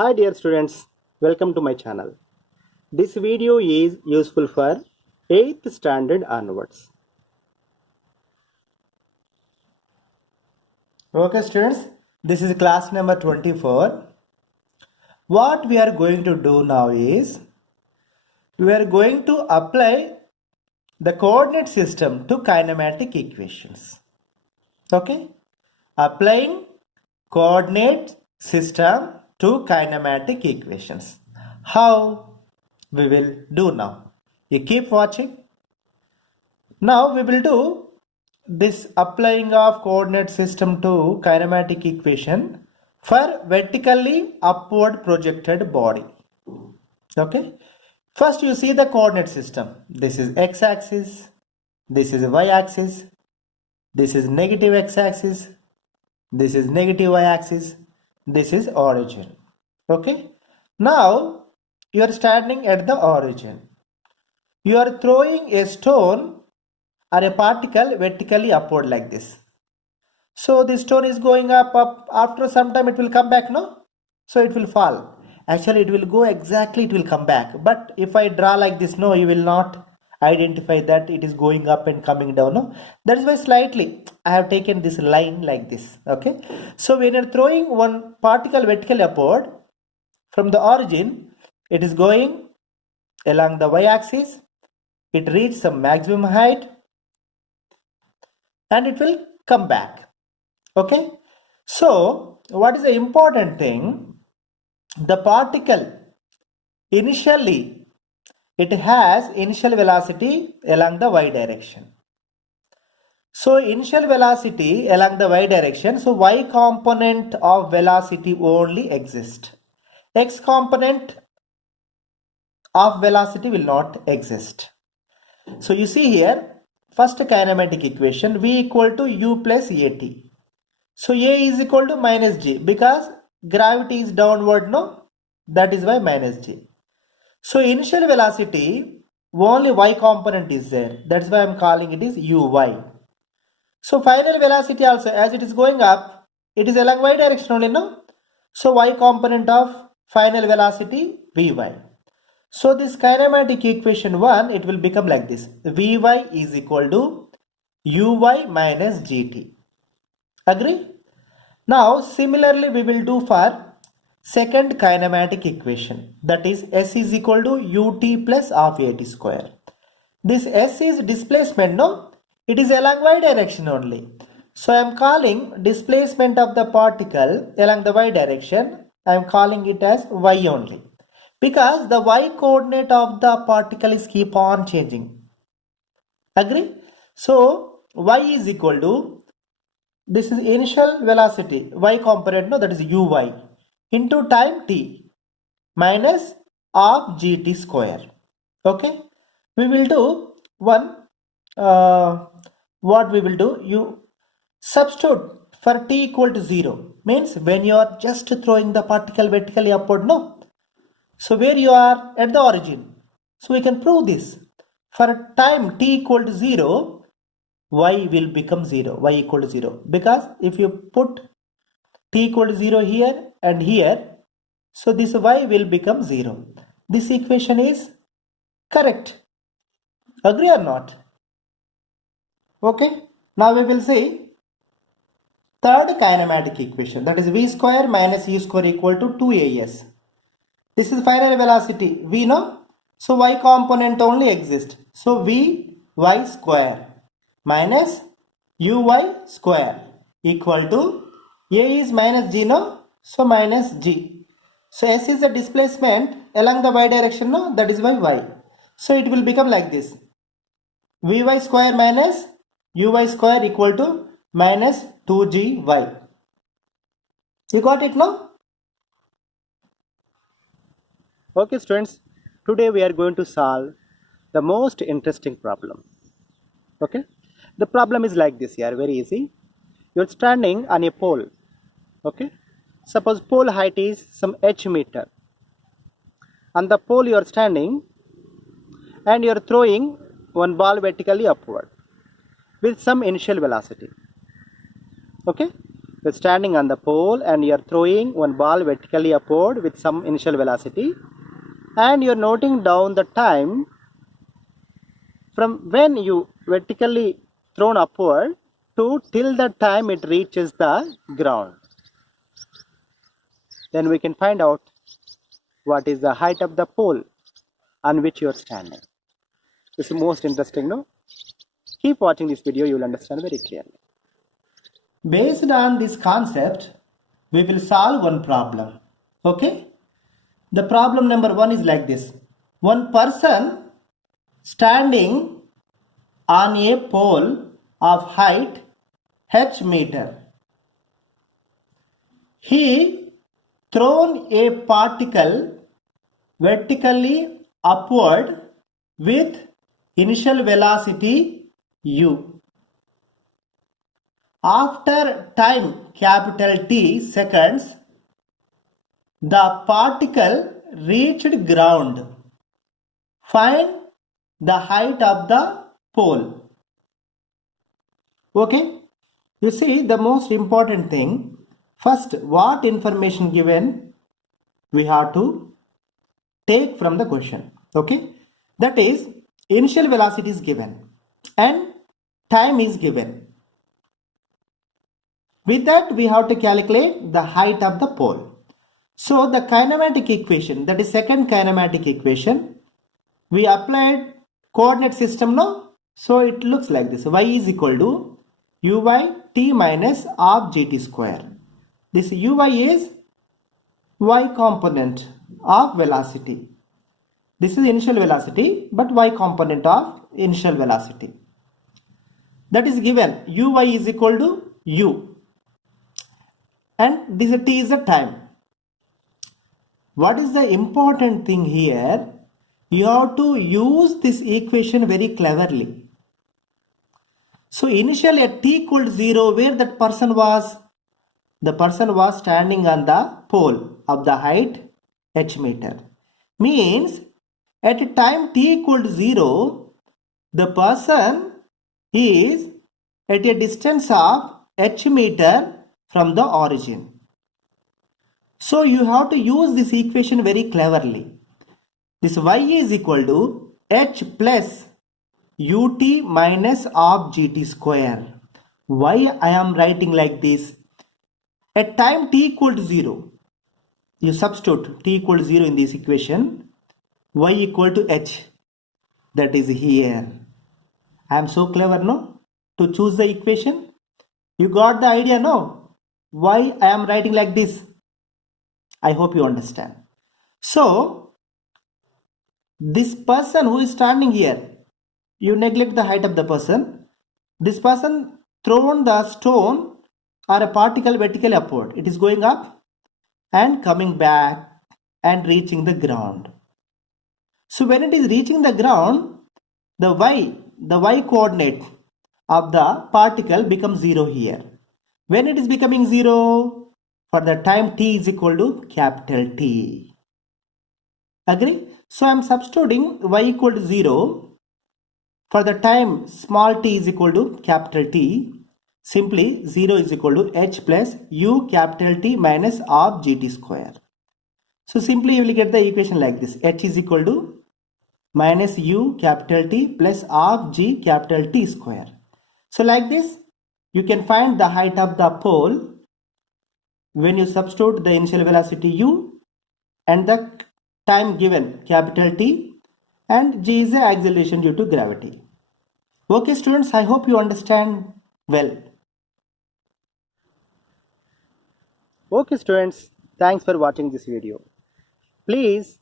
Hi dear students, welcome to my channel. This video is useful for 8th standard onwards. Okay students, this is class number 24. What we are going to do now is, we are going to apply the coordinate system to kinematic equations. Okay, applying coordinate system to kinematic equations. How we will do now? You keep watching. Now we will do this applying of coordinate system to kinematic equation for vertically upward projected body. Okay, first you see the coordinate system. This is x-axis, this is y-axis, this is negative x-axis, this is negative y-axis, this is origin. Okay, now you are standing at the origin. You are throwing a stone or a particle vertically upward like this. So this stone is going up, after some time it will come back, no? So it will fall. Actually it will go exactly, it will come back. But if I draw like this, no, you will not identify that it is going up and coming down, no? That is why slightly I have taken this line like this, okay? So when you are throwing one particle vertically upward from the origin, it is going along the y-axis, it reaches some maximum height, and it will come back. Okay, so what is the important thing? The particle initially it has initial velocity along the y direction. So initial velocity along the y direction, so y component of velocity only exists. X component of velocity will not exist. So you see here, first kinematic equation, v equal to u plus at. So a is equal to minus g because gravity is downward, no? That is why minus g. So initial velocity, only y component is there. That's why I am calling it is uy. So final velocity also, as it is going up, it is along y direction only, no? So y component of final velocity vy. So this kinematic equation 1, it will become like this. Vy is equal to uy minus gt. Agree? Now similarly we will do for second kinematic equation, that is s is equal to ut plus half at square. This s is displacement, no? It is along y direction only. So I am calling displacement of the particle along the y direction, I am calling it as y only, because the y coordinate of the particle is keep on changing. Agree? So y is equal to, this is initial velocity, y component, no, that is uy, into time t minus half gt square. Okay, we will do one, what we will do, you substitute for t equal to 0, means when you are just throwing the particle vertically upward, no? So where you are at the origin, so we can prove this. For time t equal to 0, y will become 0, y equal to 0, because if you put t equal to 0 here and here, so this y will become 0. This equation is correct. Agree or not? Okay, now we will see third kinematic equation, that is v square minus u square equal to 2as. This is final velocity v, no? So y component only exists. So v y square minus uy square equal to, a is minus g, no? So minus g. So s is the displacement along the y direction, no? That is y. So it will become like this. Vy square minus uy square equal to minus 2gy. You got it, no? Okay students, today we are going to solve the most interesting problem. Okay, the problem is like this here, very easy. You are standing on a pole. Okay, suppose pole height is some h meter. On the pole you are standing and you are throwing one ball vertically upward with some initial velocity. Okay, You're standing on the pole and you're throwing one ball vertically upward with some initial velocity, and you're noting down the time from when you vertically thrown upward to till the time it reaches the ground. Then we can find out what is the height of the pole on which you are standing. This is most interesting, no? Keep watching this video, you will understand very clearly. Based on this concept, we will solve one problem. Okay? The problem number 1 is like this. One person standing on a pole of height h meter. He thrown a particle vertically upward with initial velocity u. After time capital T seconds, the particle reached ground. Find the height of the pole. Okay? You see, the most important thing, first, what information given we have to take from the question. Okay? That is, initial velocity is given and time is given. With that, we have to calculate the height of the pole. So, the kinematic equation, that is second kinematic equation, we applied coordinate system now. So, it looks like this. Y is equal to uy t minus half gt square. This uy is y component of velocity. This is initial velocity, but y component of initial velocity. That is given. Uy is equal to u. And this t is the time. What is the important thing here? You have to use this equation very cleverly. So initially at t equal 0, where that person was? The person was standing on the pole of the height h meter. Means at time t equal to 0, the person is at a distance of h meter from the origin. So you have to use this equation very cleverly. This y is equal to h plus ut minus half gt square. Why I am writing like this? At time t equal to 0, you substitute t equal to 0 in this equation, y equal to h. That is here. I am so clever, no? To choose the equation. You got the idea, no? Why I am writing like this? I hope you understand. So, this person who is standing here, you neglect the height of the person. This person thrown the stone or a particle vertically upward. It is going up and coming back and reaching the ground. So when it is reaching the ground, the y coordinate of the particle becomes 0 here. When it is becoming 0? For the time t is equal to capital T. Agree? So I am substituting y equal to 0 for the time small t is equal to capital T. Simply 0 is equal to h plus u capital T minus half gt square. So simply you will get the equation like this. H is equal to minus u capital T plus half g capital T square. So like this, you can find the height of the pole when you substitute the initial velocity u and the time given capital T, and g is the acceleration due to gravity. Okay students, I hope you understand well. Okay students, thanks for watching this video. Please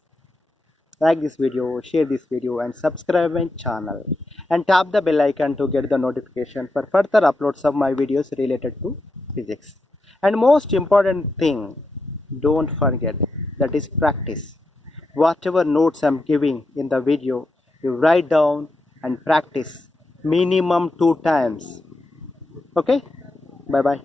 like this video, share this video and subscribe my channel and tap the bell icon to get the notification for further uploads of my videos related to physics. And most important thing, don't forget, that is practice. Whatever notes I'm giving in the video, you write down and practice minimum 2 times. Okay? Bye bye.